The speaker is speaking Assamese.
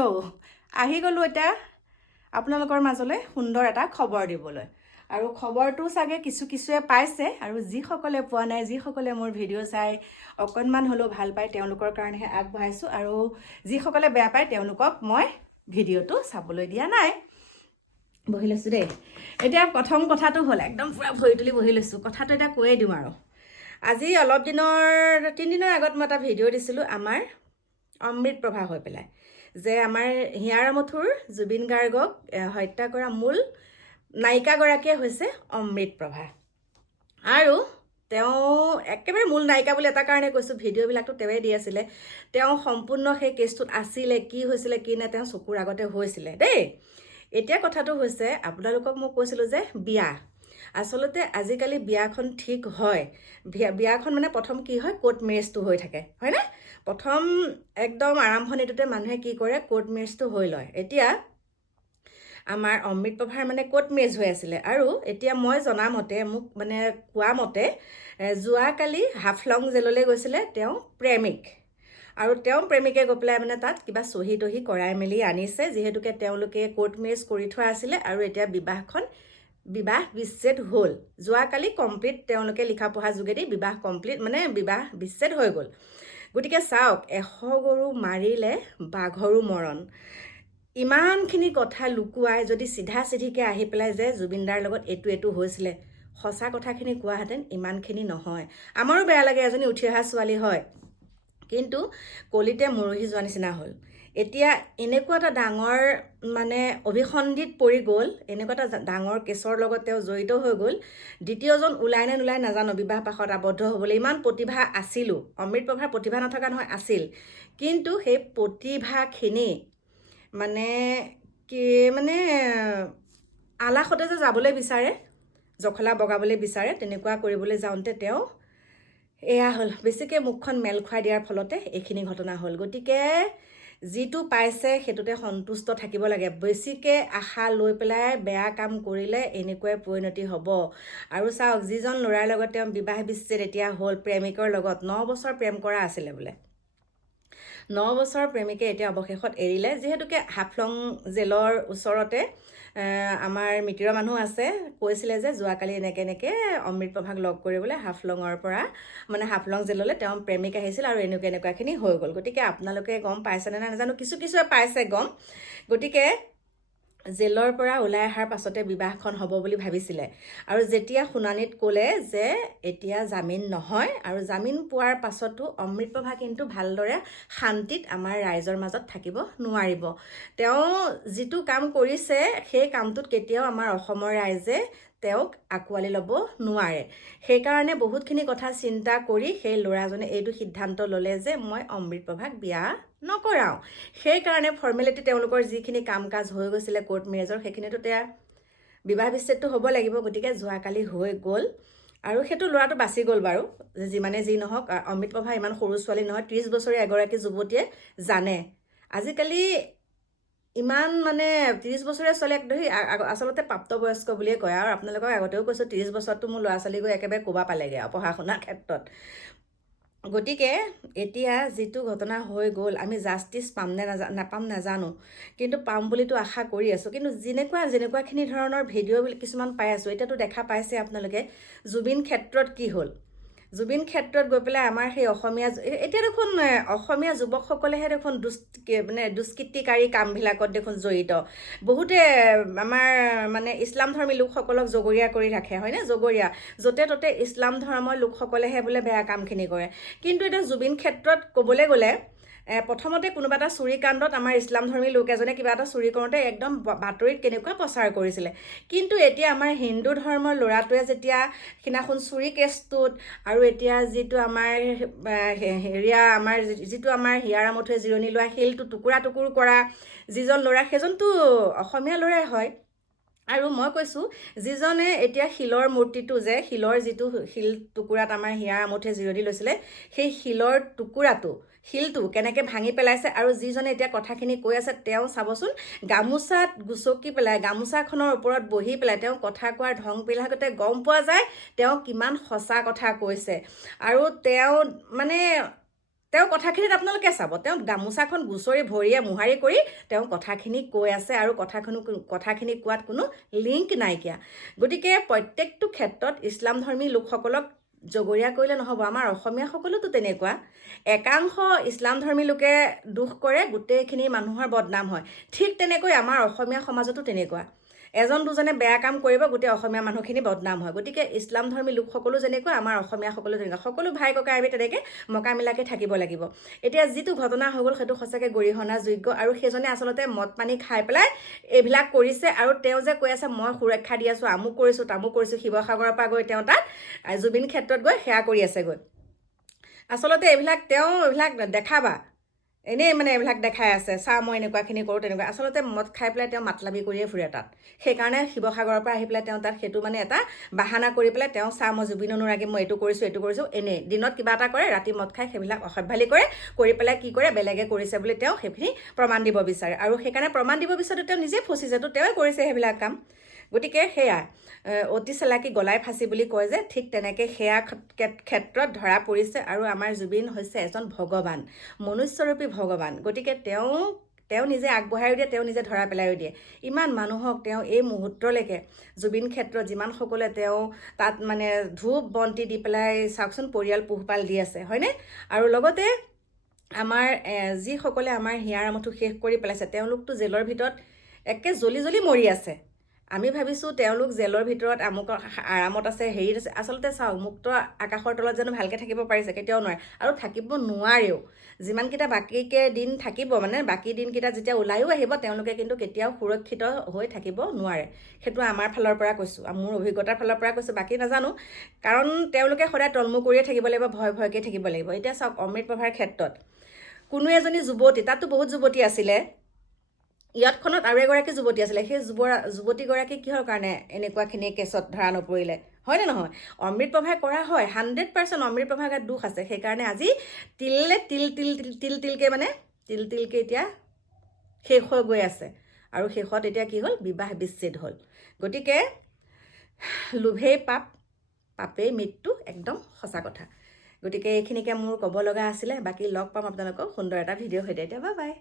হেল্ল' আহি গ'লোঁ এতিয়া আপোনালোকৰ মাজলৈ সুন্দৰ এটা খবৰ দিবলৈ আৰু খবৰটো চাগে কিছুৱে পাইছে আৰু যিসকলে পোৱা নাই যিসকলে মোৰ ভিডিঅ' চাই অকণমান হ'লেও ভাল পায় তেওঁলোকৰ কাৰণেহে আগবঢ়াইছোঁ আৰু যিসকলে বেয়া পায় তেওঁলোকক মই ভিডিঅ'টো চাবলৈ দিয়া নাই বহি লৈছোঁ দেই এতিয়া প্ৰথম কথাটো হ'ল একদম পূৰা ভৰি তুলি বহি লৈছোঁ কথাটো এটা কৈয়ে দিওঁ আৰু আজি অলপ তিনিদিনৰ আগত মই এটা ভিডিঅ' দিছিলোঁ আমাৰ অমৃত প্ৰভা হৈ পেলাই যে আমাৰ হিয়াৰ মথুৰ জুবিন গাৰ্গক হত্যা কৰা মূল নায়িকাগৰাকীয়ে হৈছে অমৃত প্ৰভা আৰু তেওঁ একেবাৰে মূল নায়িকা বুলি এটা কাৰণে কৈছোঁ ভিডিঅ'বিলাকতো তেওঁৱে দি আছিলে তেওঁ সম্পূৰ্ণ সেই কেছটোত আছিলে কি হৈছিলে কি নাই তেওঁ চকুৰ আগতে হৈছিলে দেই এতিয়া কথাটো হৈছে আপোনালোকক মই কৈছিলোঁ যে বিয়া আচলতে আজিকালি বিয়াখন ঠিক হয় বিয়াখন মানে প্ৰথম কি হয় কোৰ্ট মেৰেজটো হৈ থাকে হয়নে প্ৰথম একদম আৰম্ভণিটোতে মানুহে কি কৰে কোৰ্ট মেৰেজটো হৈ লয় এতিয়া আমাৰ অমৃত প্ৰভাৰ মানে কোৰ্ট মেৰেজ হৈ আছিলে আৰু এতিয়া মই জনামতে মোক মানে কোৱা মতে যোৱাকালি হাফলং জেললৈ গৈছিলে তেওঁ প্ৰেমিক আৰু তেওঁ প্ৰেমিকে গৈ পেলাই মানে তাত কিবা চহী তহী কৰাই মেলি আনিছে যিহেতুকে তেওঁলোকে কোৰ্ট মেৰেজ কৰি থোৱা আছিলে আৰু এতিয়া বিবাহ বিচ্ছেদ হ'ল যোৱাকালি কমপ্লিট তেওঁলোকে লিখা পঢ়া যোগেদি বিবাহ বিচ্ছেদ হৈ গ'ল গতিকে চাওক 100 গৰু মাৰিলে বাঘৰো মৰণ ইমানখিনি কথা লুকুৱাই যদি চিধিকে আহি পেলাই যে জুবিনদাৰ লগত এইটো হৈছিলে সঁচা কথাখিনি কোৱাহেঁতেন ইমানখিনি নহয় আমাৰো বেয়া লাগে এজনী উঠি অহা ছোৱালী হয় কিন্তু কলিতে মৰহি যোৱা নিচিনা হ'ল এতিয়া এনেকুৱা এটা ডাঙৰ মানে অভিসন্ধিত পৰি গ'ল এনেকুৱা এটা ডাঙৰ কেছৰ লগত তেওঁ জড়িত হৈ গ'ল দ্বিতীয়জন ওলাই নে নোলাই নাজানো বিবাহ পাশত আবদ্ধ হ'বলৈ ইমান প্ৰতিভা আছিলো অমৃত প্ৰভাৰ প্ৰতিভা নথকা নহয় আছিল কিন্তু সেই প্ৰতিভাখিনি মানে কি মানে আলাসতে যে যাবলৈ বিচাৰে জখলা বগাবলৈ বিচাৰে তেনেকুৱা কৰিবলৈ যাওঁতে তেওঁ এয়া হ'ল বেছিকৈ মুখখন মেল খুৱাই দিয়াৰ ফলতে এইখিনি ঘটনা হ'ল গতিকে যিটো পাইছে সেইটোতে সন্তুষ্ট থাকিব লাগে বেছিকৈ আশা লৈ পেলাই বেয়া কাম কৰিলে এনেকুৱাই পৰিণতি হ'ব আৰু চাওক যিজন ল'ৰাৰ লগত তেওঁ বিবাহ বিচ্ছেদ এতিয়া হ'ল প্ৰেমিকৰ লগত 9 বছৰ প্ৰেম কৰা আছিলে বোলে 9 বছৰ প্ৰেমিকে এতিয়া অৱশেষত এৰিলে যিহেতুকে হাফলং জেলৰ ওচৰতে আমাৰ মিতিৰৰ মানুহ আছে কৈছিলে যে যোৱাকালি এনেকৈ অমৃত প্ৰভাক লগ কৰিবলৈ হাফলঙৰ পৰা মানে হাফলং জেললৈ তেওঁ প্ৰেমিক আহিছিল আৰু এনেকুৱাখিনি হৈ গ'ল গতিকে আপোনালোকে গম পাইছেনে নাই নাজানো কিছুৱে পাইছে গম গতিকে জেলৰ পৰা ওলাই অহাৰ পাছতে বিবাহখন হ'ব বুলি ভাবিছিলে আৰু যেতিয়া শুনানিত ক'লে যে এতিয়া জামিন নহয় আৰু জামিন পোৱাৰ পাছতো অমৃত প্ৰভা কিন্তু ভালদৰে শান্তিত আমাৰ ৰাইজৰ মাজত থাকিব নোৱাৰিব তেওঁ যিটো কাম কৰিছে সেই কামটোত কেতিয়াও আমাৰ অসমৰ ৰাইজে তেওঁক আঁকোৱালি ল'ব নোৱাৰে সেইকাৰণে বহুতখিনি কথা চিন্তা কৰি সেই ল'ৰাজনে এইটো সিদ্ধান্ত ল'লে যে মই অমৃত প্ৰভাক বিয়া নকৰাওঁ সেইকাৰণে ফৰ্মেলিটি তেওঁলোকৰ যিখিনি কাম কাজ হৈ গৈছিলে কোৰ্ট মেৰেজৰ সেইখিনিতো তেওঁ বিবাহ বিচ্ছেদটো হ'ব লাগিব গতিকে যোৱাকালি হৈ গ'ল আৰু সেইটো ল'ৰাটো বাচি গ'ল বাৰু যিমানে যি নহওক অমৃত প্ৰভা ইমান সৰু ছোৱালী নহয় 30 বছৰীয়া এগৰাকী যুৱতীয়ে জানে আজিকালি ইমান মানে 30 বছৰীয়া ছোৱালীক ধৰি আচলতে প্ৰাপ্তবয়স্ক বুলিয়ে কয় আৰু আপোনালোকক আগতেও কৈছোঁ 30 বছৰতো মোৰ ল'ৰা ছোৱালী গৈ একেবাৰে ক'বা পালেগৈ আৰু পঢ়া শুনাৰ ক্ষেত্ৰত গতিকে এতিয়া যিটো ঘটনা হৈ গ'ল আমি জাষ্টিচ পাম নে নাপাম নাজানো কিন্তু পাম বুলিতো আশা কৰি আছোঁ কিন্তু যেনেকুৱাখিনি ধৰণৰ ভিডিঅ' কিছুমান পাই আছোঁ এতিয়াতো দেখা পাইছে আপোনালোকে জুবিন ক্ষেত্ৰত কি হ'ল জুবিন ক্ষেত্ৰত গৈ পেলাই আমাৰ সেই এতিয়া দেখোন অসমীয়া যুৱকসকলেহে দেখোন দুষ্কৃতিকাৰী কামবিলাকত দেখোন জড়িত বহুতে আমাৰ মানে ইছলাম ধৰ্মী লোকসকলক জগৰীয়া কৰি ৰাখে হয়নে জগৰীয়া য'তে ত'তে ইছলাম ধৰ্মৰ লোকসকলেহে বোলে বেয়া কামখিনি কৰে কিন্তু এতিয়া জুবিন ক্ষেত্ৰত ক'বলৈ গ'লে প্ৰথমতে কোনোবা এটা চুৰি কাণ্ডত আমাৰ ইছলাম ধৰ্মী লোক এজনে কিবা এটা চুৰি কৰোঁতে একদম বাতৰিত কেনেকুৱা প্ৰচাৰ কৰিছিলে কিন্তু এতিয়া আমাৰ হিন্দু ধৰ্মৰ ল'ৰাটোৱে যেতিয়া সিদিনাখন চুৰি কেছটোত আৰু এতিয়া যিটো আমাৰ হিয়াৰ মথুৰে জিৰণি লোৱা শিলটো টুকুৰা কৰা যিজন ল'ৰা সেইজনতো অসমীয়া ল'ৰাই হয় আৰু মই কৈছোঁ যিজনে এতিয়া শিলৰ মূৰ্তিটো যে শিলৰ যিটো শিল টুকুৰাত আমাৰ হিয়াৰ মথুৰে জিৰণি লৈছিলে সেই শিলৰ শিলটো কেনেকৈ ভাঙি পেলাইছে আৰু যিজনে এতিয়া কথাখিনি কৈ আছে তেওঁ চাবচোন গামোচাত গুচকি পেলাই গামোচাখনৰ ওপৰত বহি পেলাই তেওঁ কথা কোৱাৰ ঢংবিলাকতে গম পোৱা যায় তেওঁ কিমান সঁচা কথা কৈছে আৰু তেওঁ মানে তেওঁ কথাখিনিত আপোনালোকে চাব, তেওঁ গামোচাখন গুচৰি ভৰিয়ে মোহাৰি কৰি তেওঁ কথাখিনি কৈ আছে আৰু কথাখিনি কোৱাত কোনো লিংক নাইকিয়া। গতিকে প্ৰত্যেকটো ক্ষেত্ৰত ইছলামধৰ্মী লোকসকলক জগৰীয়া কৰিলে নহ'ব। আমাৰ অসমীয়াসকলোতো তেনেকুৱা, একাংশ ইছলামধৰ্মী লোকে দুখ কৰে, গোটেইখিনি মানুহৰ বদনাম হয়। ঠিক তেনেকৈ আমাৰ অসমীয়া সমাজতো তেনেকুৱা, এজন দুজনে বেয়া কাম কৰিব, গোটেই অসমীয়া মানুহখিনি বদনাম হয়। গতিকে ইছলামধৰ্মী লোকসকলো যেনেকুৱা, আমাৰ অসমীয়াসকলো তেনেকুৱা, সকলো ভাই ককাই আমি তেনেকৈ মকামিলাকৈ থাকিব লাগিব। এতিয়া যিটো ঘটনা হৈ গ'ল সেইটো সঁচাকৈ গৰিহণাযোগ্য, আৰু সেইজনে আচলতে মদ পানী খাই পেলাই এইবিলাক কৰিছে। আৰু তেওঁ যে কৈ আছে মই সুৰক্ষা দি আছোঁ, আমুক কৰিছোঁ তামুক কৰিছোঁ, শিৱসাগৰৰ পৰা গৈ তেওঁ তাত জুবিন ক্ষেত্ৰত গৈ সেয়া কৰি আছেগৈ। আচলতে এইবিলাক দেখাবা, এনেই মানে এইবিলাক দেখাই আছে, চা মই এনেকুৱাখিনি কৰোঁ তেনেকুৱা। আচলতে মদ খাই পেলাই তেওঁ মাতলামি কৰিয়ে ফুৰে তাত। সেইকাৰণে শিৱসাগৰৰ পৰা আহি পেলাই তেওঁ তাত সেইটো মানে এটা বাহানা কৰি পেলাই তেওঁ চা মই জুবিন অনুৰাগী, মই এইটো কৰিছোঁ, এনেই দিনত কিবা এটা কৰে, ৰাতি মদ খাই সেইবিলাক অসভ্যালি কৰি পেলাই কি কৰে, বেলেগে কৰিছে বুলি তেওঁ সেইখিনি প্ৰমাণ দিব বিচাৰে। আৰু সেইকাৰণে প্ৰমাণ দিব বিচাৰোঁ তেওঁ নিজে ফচিছেতো, তেওঁৱে কৰিছে সেইবিলাক কাম। গতিকে সেয়া অতি চালাকি গলাই ফাঁচি বুলি কয় যে, ঠিক তেনেকৈ সেয়া ক্ষেত্ৰত ধৰা পৰিছে। আৰু আমাৰ জুবিন হৈছে এজন ভগৱান, মনুষ্যৰূপী ভগৱান। গতিকে তেওঁ নিজে আগবঢ়াইও দিয়ে, তেওঁ নিজে ধৰা পেলাইও দিয়ে। ইমান মানুহক তেওঁ এই মুহূৰ্তলৈকে জুবিন ক্ষেত্ৰত যিমানসকলে তেওঁ তাত মানে ধূপ বন্তি দি পেলাই চাওকচোন পৰিয়াল পোহপাল দি আছে, হয়নে? আৰু লগতে আমাৰ যিসকলে আমাৰ হিয়াৰ আমঠু শেষ কৰি পেলাইছে, তেওঁলোকতো জেলৰ ভিতৰত একে জ্বলি জ্বলি মৰি আছে। আমি ভাবিছোঁ তেওঁলোক জেলৰ ভিতৰত আমুকৰ আৰামত আছে, হেৰিত আছে। আচলতে চাওক, মুক্ত আকাশৰ তলত জানো ভালকৈ থাকিব পাৰিছে? কেতিয়াও নোৱাৰে, আৰু থাকিব নোৱাৰেও। যিমানকেইটা বাকীকৈ দিন থাকিব, মানে বাকী দিনকেইটা যেতিয়া ওলায়ো আহিব, তেওঁলোকে কিন্তু কেতিয়াও সুৰক্ষিত হৈ থাকিব নোৱাৰে। সেইটো আমাৰ ফালৰ পৰা কৈছোঁ, মোৰ অভিজ্ঞতাৰ ফালৰ পৰা কৈছোঁ, বাকী নাজানো। কাৰণ তেওঁলোকে সদায় তলমূৰ কৰিয়ে থাকিব লাগিব, ভয়কৈ থাকিব লাগিব। এতিয়া চাওক, অমৃত প্ৰভাৰ ক্ষেত্ৰত কোনো এজনী যুৱতী, তাততো বহুত যুৱতী আছিলে, ইয়াতখনত আৰু এগৰাকী যুৱতী আছিলে, সেই যুৱতীগৰাকী কিহৰ কাৰণে এনেকুৱাখিনি কেছত ধৰা নপৰিলে, হয়নে নহয়? অমৃত প্ৰভাই কৰা হয়, 100% অমৃত প্ৰভাৰ গাত দোষ আছে। সেইকাৰণে আজি তিলকে এতিয়া শেষ হৈ গৈ আছে। আৰু শেষত এতিয়া কি হ'ল, বিবাহ বিচ্ছেদ হ'ল। গতিকে লোভেই পাপ, পাপেই মৃত্যু, একদম সঁচা কথা। গতিকে এইখিনিকে মোৰ ক'ব লগা আছিলে। বাকী লগ পাম আপোনালোকক সুন্দৰ এটা ভিডিঅ' সৈতে। এতিয়া বাই বাই।